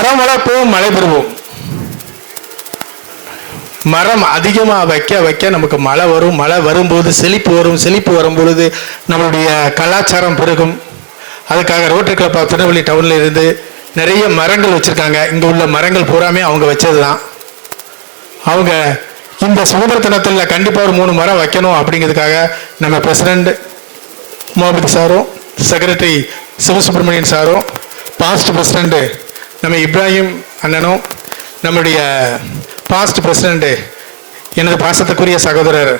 மரம் வளர்ப்போம், மழை பெறுவோம். மரம் அதிகமாக வைக்க வைக்க நமக்கு மழை வரும். மழை வரும்போது செழிப்பு வரும். செழிப்பு வரும்பொழுது நம்மளுடைய கலாச்சாரம் பெருகும். அதுக்காக ரோட்டரி கிளப் ஆஃப் திருநெல்வேலி டவுனில் இருந்து நிறைய மரங்கள் வச்சுருக்காங்க. இங்கே உள்ள மரங்கள் பூராமே அவங்க வச்சது தான். அவங்க இந்த சுதந்திர தினத்தில் கண்டிப்பாக ஒரு 3 மரம் வைக்கணும் அப்படிங்கிறதுக்காக நம்ம பிரசிடெண்ட் முகமது சாரும், செக்ரட்டரி சிவசுப்ரமணியன் சாரும், பாஸ்ட் பிரசிடெண்ட்டு நம்ம இப்ராஹிம் அண்ணனும், நம்முடைய பாஸ்ட் பிரசிடெண்ட்டு எனது பாசத்துக்குரிய சகோதரர்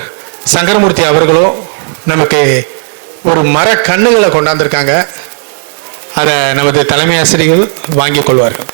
சங்கரமூர்த்தி அவர்களும் நமக்கு ஒரு மரக்கன்றுகளை கொண்டாந்துருக்காங்க. அதை நமது தலைமை ஆசிரியர்கள் வாங்கிக் கொள்வார்கள்.